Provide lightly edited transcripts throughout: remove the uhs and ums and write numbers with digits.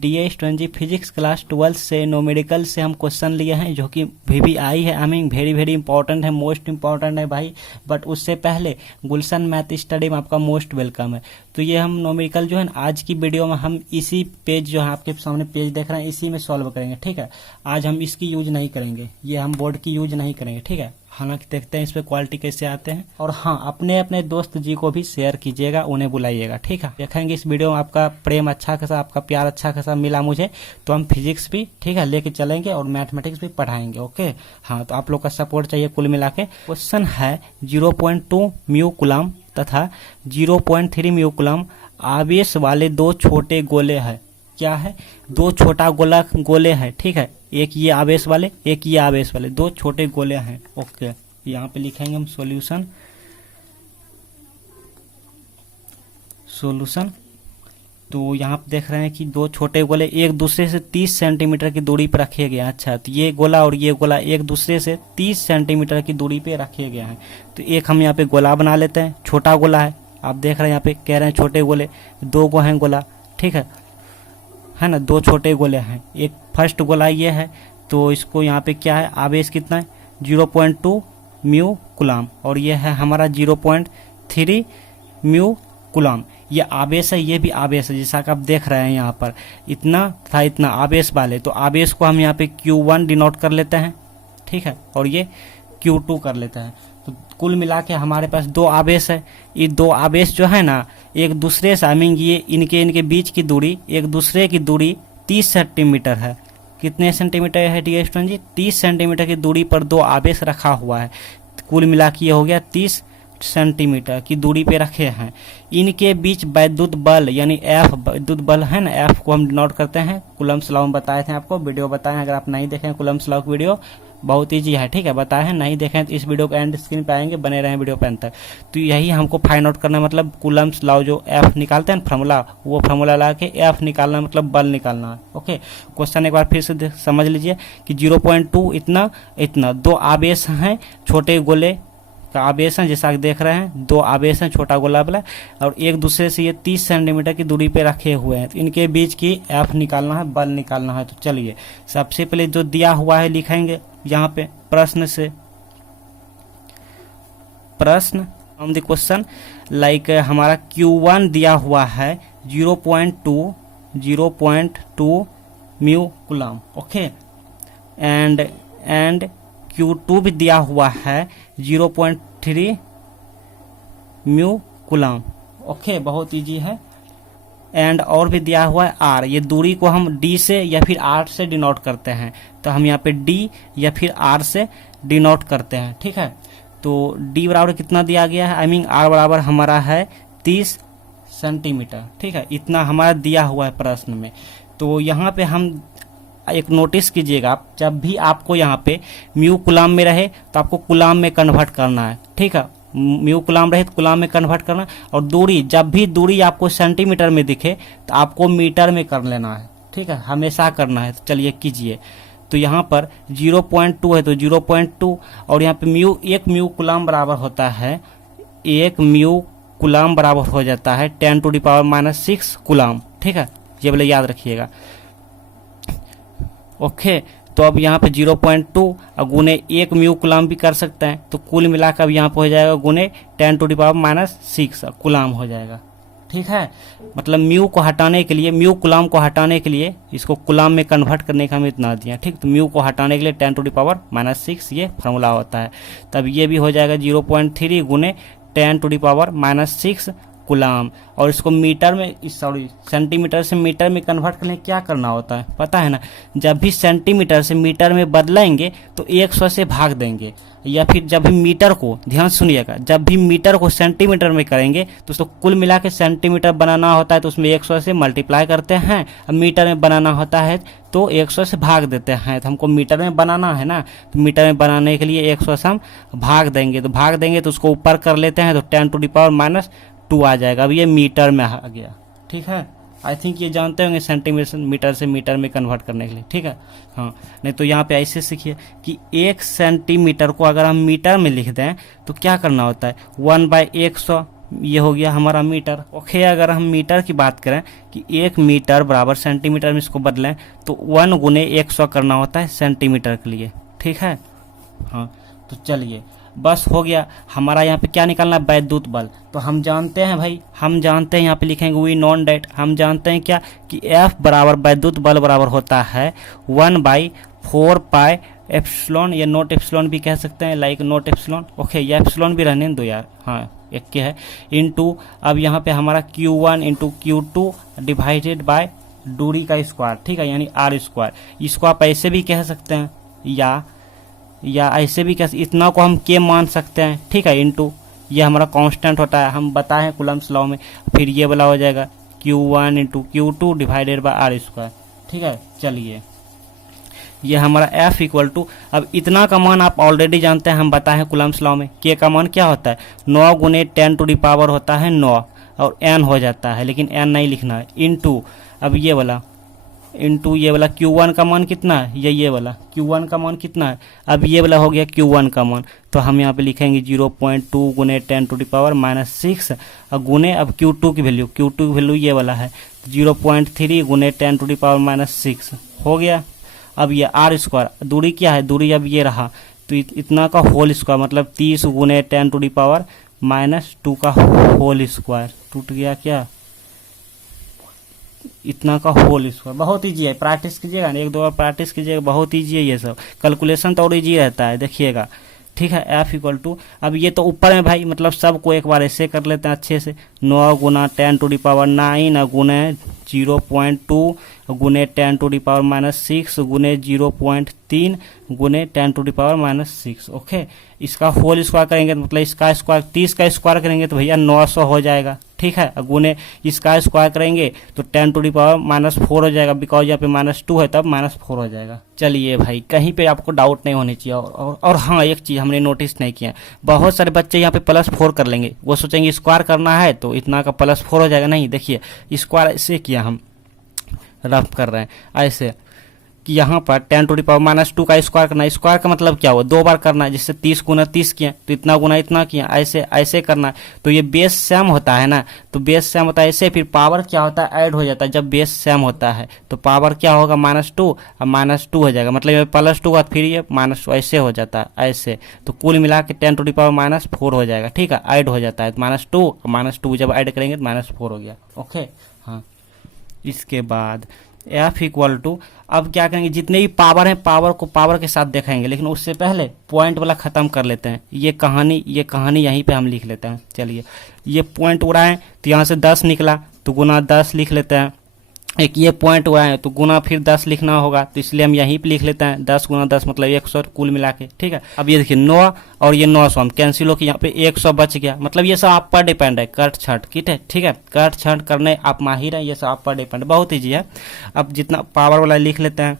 DS20 physics class 12 से numerical से हम क्वेश्चन लिए हैं जो कि VVI है। I mean very very important है, मोस्ट इंपॉर्टेंट है भाई। बट उससे पहले गुलशन मैथ स्टडी में आपका मोस्ट वेलकम है। तो ये हम न्यूमेरिकल जो है ना, आज की वीडियो में हम इसी पेज जो है आपके सामने पेज देख रहे हैं, इसी में सॉल्व करेंगे। ठीक है, आज हम इसकी यूज नहीं करेंगे, ये हम बोर्ड की यूज नहीं करेंगे। ठीक है, हालांकि देखते हैं इस पे क्वालिटी कैसे आते हैं। और हाँ, अपने अपने दोस्त जी को भी शेयर कीजिएगा, उन्हें बुलाइएगा। ठीक है, देखेंगे इस वीडियो में आपका प्रेम अच्छा खासा, आपका प्यार अच्छा खासा मिला मुझे, तो हम फिजिक्स भी ठीक है लेके चलेंगे और मैथमेटिक्स भी पढ़ाएंगे। ओके, हाँ, तो आप लोग का सपोर्ट चाहिए कुल मिला के। क्वेश्चन है 0.2 म्यू कूलम तथा 0.3 म्यू कूलम आवेश वाले दो छोटे गोले हैं। क्या है? दो छोटा गोले हैं। ठीक है, एक ये आवेश वाले, एक ये आवेश वाले, दो छोटे गोले हैं। ओके, यहाँ पे लिखेंगे हम सॉल्यूशन। तो यहाँ पे देख रहे हैं कि दो छोटे गोले एक दूसरे से 30 सेंटीमीटर की दूरी पर रखे गए हैं। अच्छा, तो ये गोला और ये गोला एक दूसरे से 30 सेंटीमीटर की दूरी पे रखे गए हैं। तो एक हम यहाँ पे गोला बना लेते हैं, छोटा गोला है। आप देख रहे हैं यहाँ पे कह रहे हैं छोटे गोले, दो गो हैं गोला। ठीक है ना, दो छोटे गोले हैं। एक फर्स्ट गोला ये है, तो इसको यहाँ पे क्या है, आवेश कितना है 0.2 म्यू कूलम, और ये है हमारा 0.3 म्यू कूलम। ये आवेश है, ये भी आवेश है, जैसा कि आप देख रहे हैं यहाँ पर इतना था, इतना आवेश वाले। तो आवेश को हम यहाँ पे Q1 डिनोट कर लेते हैं। ठीक है, और ये Q2 कर लेते हैं। तो कुल मिला के हमारे पास दो आवेश है। ये दो आवेश जो है ना, एक दूसरे से आई मीन ये इनके बीच की दूरी, एक दूसरे की दूरी 30 सेंटीमीटर है। कितने सेंटीमीटर है DS20? 30 सेंटीमीटर की दूरी पर दो आवेश रखा हुआ है। कुल मिला के ये हो गया 30 सेंटीमीटर की दूरी पे रखे हैं। इनके बीच वैद्युत बल यानी F, वैद्युत बल है ना, F को हम डिनोट करते हैं। कूलम्स लॉ में बताए थे आपको, वीडियो बताए हैं। अगर आप नहीं देखें कूलम्स लॉ की वीडियो, बहुत ईजी है। ठीक है, बताए हैं, नहीं देखें तो इस वीडियो को एंड स्क्रीन पे आएंगे, बने रहें वीडियो पे अंत तक। तो यही हमको फाइंड आउट करना, मतलब कूलम्स लॉ जो F निकालते हैं फार्मूला, वो फार्मूला ला के F निकालना, मतलब बल निकालना है। ओके, क्वेश्चन एक बार फिर से समझ लीजिए कि 0.2 इतना इतना, दो आवेश हैं, छोटे गोले का आवेश है, जैसा देख रहे हैं दो आवेश हैं छोटा गोला वाला, और एक दूसरे से ये 30 सेंटीमीटर की दूरी पे रखे हुए हैं। तो इनके बीच की F निकालना है, बल निकालना है। तो चलिए सबसे पहले जो दिया हुआ है लिखेंगे यहाँ पे प्रश्न से। प्रश्न ऑन द क्वेश्चन लाइक हमारा Q1 दिया हुआ है 0.2 mu coulomb. Okay, and Q2 भी दिया हुआ है 0.3 म्यू कूलम। ओके, बहुत इजी है। एंड और भी दिया हुआ है R, ये दूरी को हम D से या फिर R से डिनोट करते हैं। तो हम यहाँ पे D या फिर R से डिनोट करते हैं। ठीक है, तो D बराबर कितना दिया गया है, आई मीन R बराबर हमारा है 30 सेंटीमीटर। ठीक है, इतना हमारा दिया हुआ है प्रश्न में। तो यहाँ पे हम एक नोटिस कीजिएगा, आप जब भी आपको यहाँ पे म्यू कूलम में रहे तो आपको कूलम में कन्वर्ट करना है। ठीक है, म्यू कूलम रहे तो कूलम में कन्वर्ट करना, और दूरी, जब भी दूरी आपको सेंटीमीटर में दिखे तो आपको मीटर में कर लेना है। ठीक है, हमेशा करना है। तो चलिए कीजिए। तो यहाँ पर 0.2 है तो 0.2, और यहाँ पे म्यू, एक म्यू कूलम बराबर होता है, एक म्यू कूलम बराबर हो जाता है 10⁻⁻6 कूलम। ठीक है, ये वाले याद रखिएगा। ओके, तो अब यहाँ पे 0.2 और गुने एक म्यू कूलम भी कर सकते हैं। तो कुल मिलाकर अब यहाँ पे हो जाएगा गुने 10⁻⁻6 कूलम हो जाएगा। ठीक है, मतलब म्यू को हटाने के लिए, म्यू कूलम को हटाने के लिए इसको कूलम में कन्वर्ट करने का हमें इतना दिया। ठीक, तो म्यू को हटाने के लिए 10⁻⁻6 ये फार्मूला होता है। तब ये भी हो जाएगा 0.3 गुने 10⁻⁻6 कूलम। और इसको मीटर में, सॉरी सेंटीमीटर से मीटर में कन्वर्ट करने क्या करना होता है पता है ना, जब भी सेंटीमीटर से मीटर में बदलेंगे तो 100 से भाग देंगे, या फिर जब भी मीटर को, ध्यान सुनिएगा, जब भी मीटर को सेंटीमीटर में करेंगे तो उसको कुल मिला के सेंटीमीटर बनाना होता है तो उसमें 100 से मल्टीप्लाई करते हैं। अब मीटर में बनाना होता है तो 100 से भाग देते हैं। तो हमको मीटर में बनाना है ना, तो मीटर में बनाने के लिए 100 से हम भाग देंगे। तो भाग देंगे तो उसको ऊपर कर लेते हैं, तो 10⁻⁻2 आ जाएगा। अब ये मीटर में आ गया। ठीक है, आई थिंक ये जानते होंगे सेंटीमीटर से मीटर में कन्वर्ट करने के लिए। ठीक है, हाँ, नहीं तो यहाँ पे ऐसे सीखिए कि 1 सेंटीमीटर को अगर हम मीटर में लिख दें तो क्या करना होता है, 1/100 ये हो गया हमारा मीटर। ओके, अगर हम मीटर की बात करें कि 1 मीटर बराबर सेंटीमीटर में इसको बदलें तो 1 गुने 100 करना होता है सेंटीमीटर के लिए, ठीक है। हाँ, तो चलिए बस हो गया। हमारा यहाँ पे क्या निकालना है, वैद्युत बल। तो हम जानते हैं भाई, हम जानते हैं यहाँ पे लिखेंगे वी नॉन डेट, हम जानते हैं क्या कि F बराबर वैद्युत बल बराबर होता है 1/4 पाई एप्सिलॉन, या नोट एप्सिलॉन भी कह सकते हैं, लाइक नोट एप्सिलॉन। ओके, ये एप्सिलॉन भी रहने दो यार, हाँ एक के है, इनटू अब यहाँ पे हमारा Q1 into Q2 divided by दूरी का स्क्वायर, ठीक है, यानी R स्क्वायर। इसको आप ऐसे भी कह सकते हैं या ऐसे भी कह, इतना को हम के मान सकते हैं, ठीक है, इनटू ये हमारा कांस्टेंट होता है, हम बताए हैं कूलम्स लॉ में। फिर ये वाला हो जाएगा Q1 into Q2 divided by R square, ठीक है। चलिए ये हमारा F इक्वल टू, अब इतना का मान आप ऑलरेडी जानते हैं, हम बताए हैं कूलम्स लॉ में, के का मान क्या होता है 9 गुने 10 टू दी पावर होता है 9 और n हो जाता है, लेकिन n नहीं लिखना है, इनटू अब ये वाला इनटू ये वाला Q1 का मान कितना है, ये वाला Q1 का मान कितना है, अब ये वाला हो गया Q1 का मान, तो हम यहाँ पे लिखेंगे 0.2 गुने 10 टू दी पावर -6 और गुने अब Q2 की वैल्यू ये वाला है 0.3 गुने 10 टू दी पावर -6 हो गया। अब ये R स्क्वायर, दूरी क्या है, दूरी अब ये रहा, तो इतना का होल स्क्वायर मतलब 30 गुने 10 टू दी पावर -2 का होल स्क्वायर, टूट गया क्या, इतना का होल स्क्वायर। बहुत ईजी है, प्रैक्टिस कीजिएगा ना, 1-2 बार प्रैक्टिस कीजिएगा, बहुत ईजी है ये सब, कैलकुलेशन तो और ईजी रहता है, देखिएगा, ठीक है। F इक्वल टू, अब ये तो ऊपर में भाई, मतलब सबको एक बार ऐसे कर लेते हैं अच्छे से, 9 गुना 10 टू दी पावर 9 गुने 0.2 गुने 10 टू दी पावर -6 गुने 0.3 गुने 10 टू दी पावर -6। ओके, इसका होल स्क्वायर करेंगे तो मतलब इसका स्क्वायर 30 का स्क्वायर करेंगे तो भैया 900 हो जाएगा, ठीक है। गुने इसका स्क्वायर करेंगे तो 10 टू दी पावर -4 हो जाएगा, बिकॉज यहाँ पे -2 है तब -4 हो जाएगा। चलिए भाई, कहीं पे आपको डाउट नहीं होनी चाहिए। और हाँ, एक चीज़ हमने नोटिस नहीं किया, बहुत सारे बच्चे यहाँ पे +4 कर लेंगे, वो सोचेंगे स्क्वायर करना है तो इतना का +4 हो जाएगा। नहीं, देखिए स्क्वायर ऐसे किया, हम रफ कर रहे हैं ऐसे कि यहाँ पर 10 टू दी पावर -2 का स्क्वायर करना है। स्क्वायर का मतलब क्या हुआ, 2 बार करना है, जिससे 30 गुना 30 किया तो इतना गुना इतना किया, ऐसे ऐसे करना है। तो ये बेस सेम होता है ना, तो बेस सेम होता है ऐसे, फिर पावर क्या होता है ऐड हो जाता है। जब बेस सेम होता है तो पावर क्या होगा -2 और -2 हो जाएगा, मतलब ये +2 का फिर ये माइनस ऐसे हो जाता है ऐसे, तो कुल मिला के 10 टू दी पावर -4 हो जाएगा, ठीक है, ऐड हो जाता है -2 और -2 जब ऐड करेंगे तो -4 हो गया। ओके, हाँ, इसके बाद F इक्वल टू, अब क्या करेंगे, जितने भी पावर हैं पावर को पावर के साथ देखेंगे, लेकिन उससे पहले पॉइंट वाला ख़त्म कर लेते हैं। ये कहानी यहीं पे हम लिख लेते हैं। चलिए, ये पॉइंट उड़ाएं तो यहाँ से 10 निकला तो गुना 10 लिख लेते हैं। एक ये पॉइंट उड़ाएं तो गुना फिर 10 लिखना होगा, तो इसलिए हम यहीं पे लिख लेते हैं 10 गुना 10 मतलब 100 कुल मिला के, ठीक है। अब ये देखिए 9 और ये 900 हम कैंसिल हो के यहाँ पे 100 बच गया, मतलब ये सब आप पर डिपेंड है, कट छट किट है, ठीक है, कट छट करने आप माहिर हैं, ये सब आप पर डिपेंड, बहुत ईजी है। अब जितना पावर वाला लिख लेते हैं,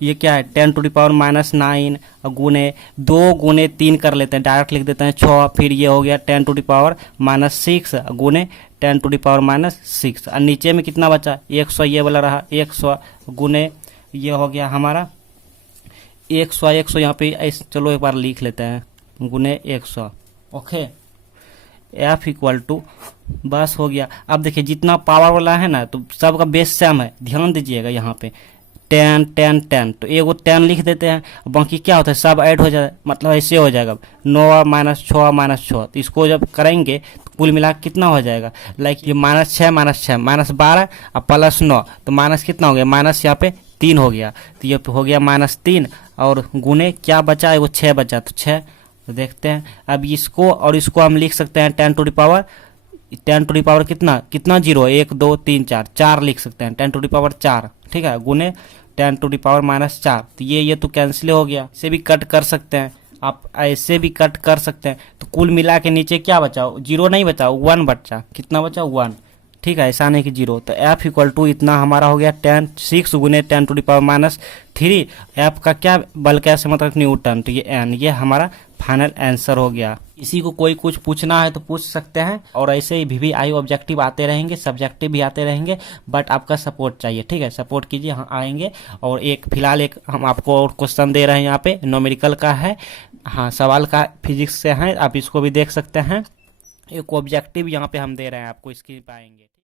ये क्या है 10 टू दी पावर -9 गुने 2 गुने 3 कर लेते हैं, डायरेक्ट लिख देते हैं 6, फिर ये हो गया 10 टू दी पावर -6 गुने 10 टू दी पावर -6 और नीचे में कितना बचा 100, ये वाला रहा 100 गुने ये हो गया हमारा 100 यहाँ पे ऐसे, चलो एक बार लिख लेते हैं गुने 100। ओके, F इक्वल टू, बस हो गया। अब देखिए जितना पावर वाला है ना तो सबका बेस सेम है, ध्यान दीजिएगा यहाँ पे 10 10 10, तो एगो 10 लिख देते हैं, बाकी क्या होता है सब ऐड हो जाए, मतलब ऐसे हो जाएगा 9 -6 तो इसको जब करेंगे तो कुल मिला कितना हो जाएगा, लाइक ये -6 -12 और +9, तो माइनस कितना हो गया, माइनस यहाँ पे 3 हो गया, तो ये हो गया -3 और गुने क्या बचा है वो 6 बचा, तो 6, तो देखते हैं। अब इसको और इसको हम लिख सकते हैं 10 टू दी पावर कितना 0, 1 2 3 4 लिख सकते हैं, 10 टू दी पावर 4, ठीक है, गुने 10 टू दी पावर -4, तो ये तो कैंसिल हो गया, इसे भी कट कर सकते हैं आप, ऐसे भी कट कर सकते हैं। तो कुल मिला के नीचे क्या बचा, 0 नहीं बचा, 1 बचा, कितना बचा 1, ठीक है, ऐसा नहीं कि 0। तो F इक्वल टू इतना हमारा हो गया 6 गुने 10 टू दी पावर -3। F का क्या बल कैसे मतलब न्यूटन, तो ये N, ये हमारा फाइनल आंसर हो गया। इसी को कोई कुछ पूछना है तो पूछ सकते हैं, और ऐसे ही VVI ऑब्जेक्टिव आते रहेंगे, सब्जेक्टिव भी आते रहेंगे, बट आपका सपोर्ट चाहिए, ठीक है, सपोर्ट कीजिए, हाँ आएंगे। और एक फिलहाल एक हम आपको और क्वेश्चन दे रहे हैं यहाँ पे, न्यूमेरिकल का है, हाँ सवाल का फिजिक्स से है, आप इसको भी देख सकते हैं। एक ऑब्जेक्टिव यहाँ पे हम दे रहे हैं आपको, इसकी पाएंगे।